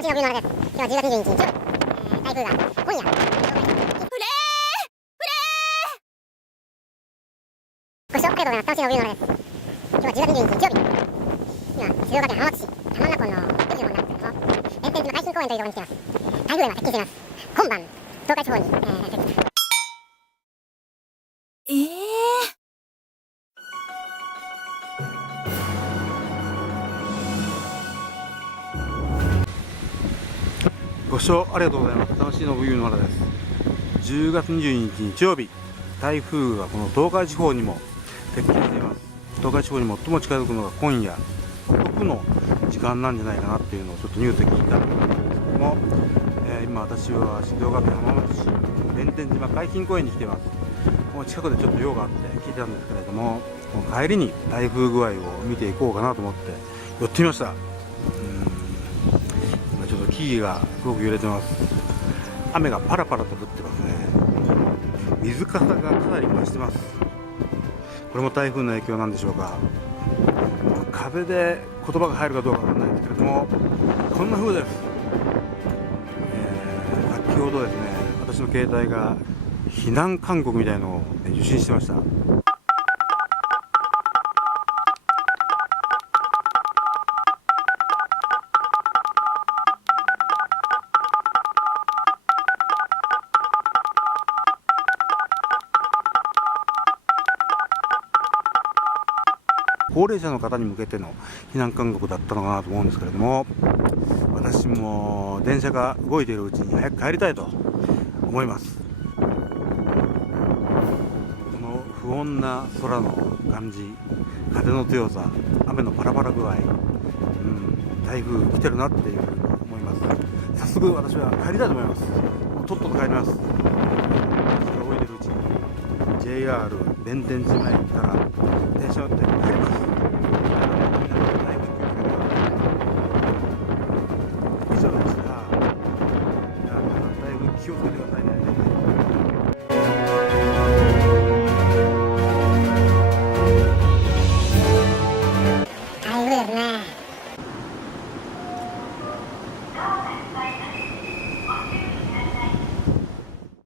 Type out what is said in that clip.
私の冬のあれです。今日は10月22日日曜日、台風が今夜ご視聴ありがとうございます。私の冬のあれです。今日は10月22日日曜日、今静岡県浜松市浜名湖の海の方になるんですけども、弁天島海浜公園というところに来ています。台風が今接近しています。今晩東海地方に、ご視聴ありがとうございます。楽しいの冬の原です。10月22日日曜日、台風がこの東海地方にも接近しています。東海地方に最も近づくのが今夜遅くの時間なんじゃないかなっていうのをちょっとニュースで聞いたんですけども、今私は静岡県浜松市弁天島海浜公園に来ています。もう近くでちょっと用があって聞いてたんですけれども、この帰りに台風具合を見ていこうかなと思って寄ってみました。今ちょっと木々がすごく揺れてます。雨がパラパラと降ってますね。水かさがかなり増してます。これも台風の影響なんでしょうか。風で言葉が入るかどうかわからないんですけれども、こんな風です。先ほどですね、私の携帯が避難勧告みたいのを受信してました。高齢者の方に向けての避難勧告だったのかなと思うんですけれども、私も電車が動いているうちに早く帰りたいと思います。この不穏な空の感じ、風の強さ、雨のパラパラ具合、台風来てるなっていうふうに思います。早速私は帰りたいと思います。もうとっとと帰ります。私が動いているうちに JR 弁天島駅から電車乗って帰ります。